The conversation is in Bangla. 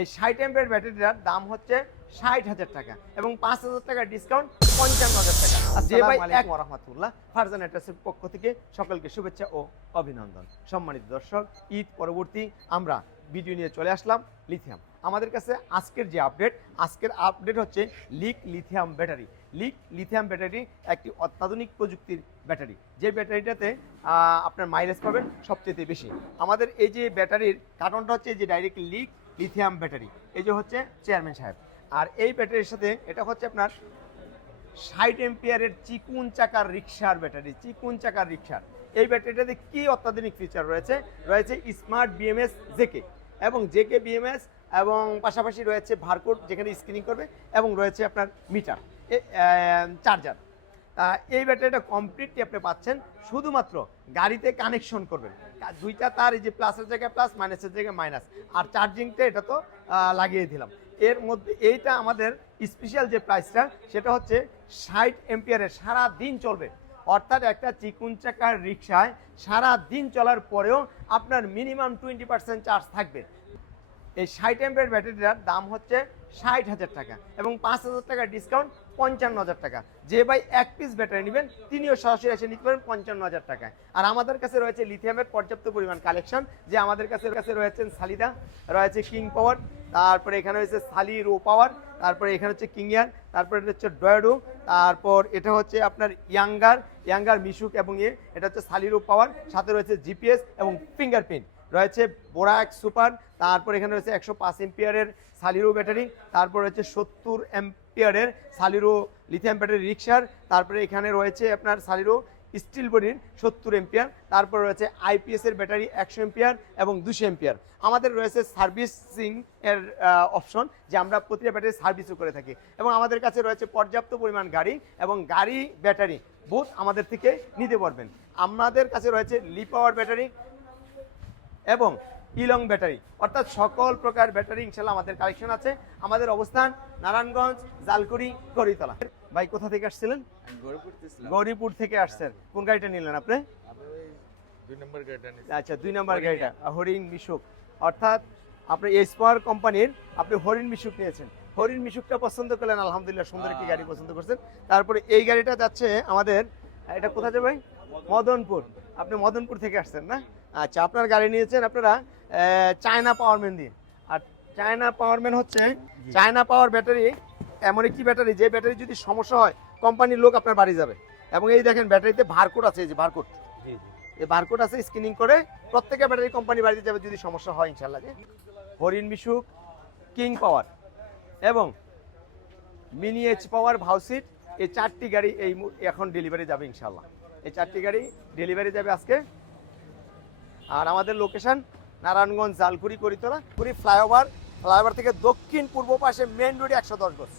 এই 60 এমপিআর ব্যাটারিটার দাম হচ্ছে 60,000 টাকা এবং 5,000 টাকা ডিসকাউন্ট 55,000 টাকা। আসসালামু আলাইকুম ওয়া রাহমাতুল্লাহ। ফারজান এন্টারপ্রাইজের পক্ষ থেকে সকলকে শুভেচ্ছা ও অভিনন্দন। সম্মানিত দর্শক, ঈদ পরবর্তী আমরা ভিডিও নিয়ে চলে আসলাম লিথিয়াম। আমাদের কাছে আজকের আপডেট হচ্ছে leak lithium battery. Leak lithium battery একটি অত্যাধুনিক প্রযুক্তির ব্যাটারি, যে ব্যাটারিটাতে আপনার মাইলেজ পাবেন সবচেয়ে বেশি। আমাদের এই যে ব্যাটারির কার্টনটা হচ্ছে যে ডাইরেক্ট লিক লিথিয়াম ব্যাটারি, এই যে হচ্ছে চেয়ারম্যান সাহেব। আর এই ব্যাটারির সাথে এটা হচ্ছে আপনার 60 এমপিয়ারের চিকুন চাকার রিক্সার ব্যাটারি। চিকুন চাকার রিক্সার এই ব্যাটারিটাতে কি অত্যাধুনিক ফিচার রয়েছে স্মার্ট বিএমএস জেকে এবং জেকে বিএমএস, এবং পাশাপাশি রয়েছে বারকোড যেখানে স্ক্যানিং করবে, এবং রয়েছে আপনার মিটার চার্জার। এই ব্যাটারিটা কমপ্লিটলি আপনি পাচ্ছেন শুধুমাত্র গাড়িতে কানেকশন করবেন। দুইটা তার, এই যে প্লাসের জায়গায় প্লাস, মাইনাসের জায়গায় মাইনাস, আর চার্জিংটা এটা তো লাগিয়ে দিলাম। এর মধ্যে এইটা আমাদের স্পেশাল যে প্রাইসটা সেটা হচ্ছে 60 এমপিয়ারের, সারা দিন চলবে। অর্থাৎ একটা চিকুন চাকার রিক্সায় সারা দিন চলার পরেও আপনার মিনিমাম 20% চার্জ থাকবে। এই 60 এমপিয়ার ব্যাটারিটার দাম হচ্ছে 60,000 টাকা এবং 5,000 টাকা ডিসকাউন্ট 55,000 টাকা। যে ভাই এক পিস ব্যাটারি নেবেন তিনিও সরাসরি এসে নিতে পারেন 55,000 টাকায়। আর আমাদের কাছে রয়েছে লিথিয়ামের পর্যাপ্ত পরিমাণ কালেকশন, যে আমাদের কাছে রয়েছেন সালিদা, রয়েছে কিং পাওয়ার, তারপরে এখানে রয়েছে সালি রো পাওয়ার, তারপরে এখানে হচ্ছে কিংয়ার, তারপরে এটা হচ্ছে ডয়েডো, তারপর এটা হচ্ছে আপনার ইয়াঙ্গার মিশুক, এবং এটা হচ্ছে সালি রো পাওয়ার, সাথে রয়েছে জিপিএস এবং ফিঙ্গারপ্রিন্ট, রয়েছে বোরাক সুপার, তারপর এখানে রয়েছে 105 এমপিয়ারের সালিরো ব্যাটারি, তারপর রয়েছে 70 এমপিয়ারের সালিরো লিথিয়াম ব্যাটারি রিক্সার, তারপরে এখানে রয়েছে আপনার সালিরো স্টিল বডির 70 এমপিয়ার, তারপর রয়েছে আইপিএস এর ব্যাটারি 100 এমপিয়ার এবং 200 এমপিয়ার। আমাদের রয়েছে সার্ভিসিং এর অপশন, যে আমরা প্রতিটা ব্যাটারি সার্ভিসও করে থাকি, এবং আমাদের কাছে রয়েছে পর্যাপ্ত পরিমাণ গাড়ি এবং গাড়ি ব্যাটারি বোথ আমাদের থেকে নিতে পারবেন। আমাদের কাছে রয়েছে লি পাওয়ার ব্যাটারি এবং ইলং ব্যাটারি, অর্থাৎ সকল প্রকার ব্যাটারি ইনশাল্লাহ আমাদের কালেকশন আছে। আমাদের অবস্থান নারায়ণগঞ্জ, জালকুড়ি, গড়িতলা। ভাই কোথা থেকে আসছিলেন? গৌরীপুর থেকে আসছেন। কোন গাড়িটা নিলেন আপনি? 2 নম্বর গাড়িটা নিয়েছি। আচ্ছা, 2 নম্বর গাড়িটা হরিণ মিশুক, অর্থাৎ আপনি এসপাওয়ার কোম্পানির আপনি হরিণ মিশুক নিয়েছেন। হরিণ মিশুকটা পছন্দ করলেন, আলহামদুলিল্লাহ সুন্দর একটি গাড়ি পছন্দ করছেন। তারপরে এই গাড়িটা যাচ্ছে আমাদের, এটা কোথায় যাবে? মদনপুর। আপনি মদনপুর থেকে আসছেন না? আচ্ছা, আপনার গাড়ি নিয়েছেন আপনারা চায়না পাওয়ারম্যান দিয়ে। আর চায়না পাওয়ারম্যান হচ্ছে চায়না পাওয়ার ব্যাটারি, এমন একটি ব্যাটারি যে ব্যাটারি যদি সমস্যা হয় কোম্পানির লোক আপনার বাড়ি যাবে। এবং এই দেখেন ব্যাটারিতে বারকোড আছে, এই যে বারকোড, এই বারকোড আছে, স্ক্যানিং করে প্রত্যেকটা ব্যাটারি কোম্পানি বাড়িতে যাবে যদি সমস্যা হয় ইনশাল্লাহ। যে হরিণ মিশুক, কিং পাওয়ার এবং মিনি এইচ পাওয়ার ভাউসিট, এই 4টি গাড়ি এখন ডেলিভারি যাবে ইনশাল্লাহ। এই 4টি গাড়ি ডেলিভারি যাবে আজকে। আর আমাদের লোকেশন নারায়ণগঞ্জ, জালকুড়ি, করিতলা, ফ্লাইওভার থেকে দক্ষিণ পূর্ব পাশে মেইন রোডে 110 গজ।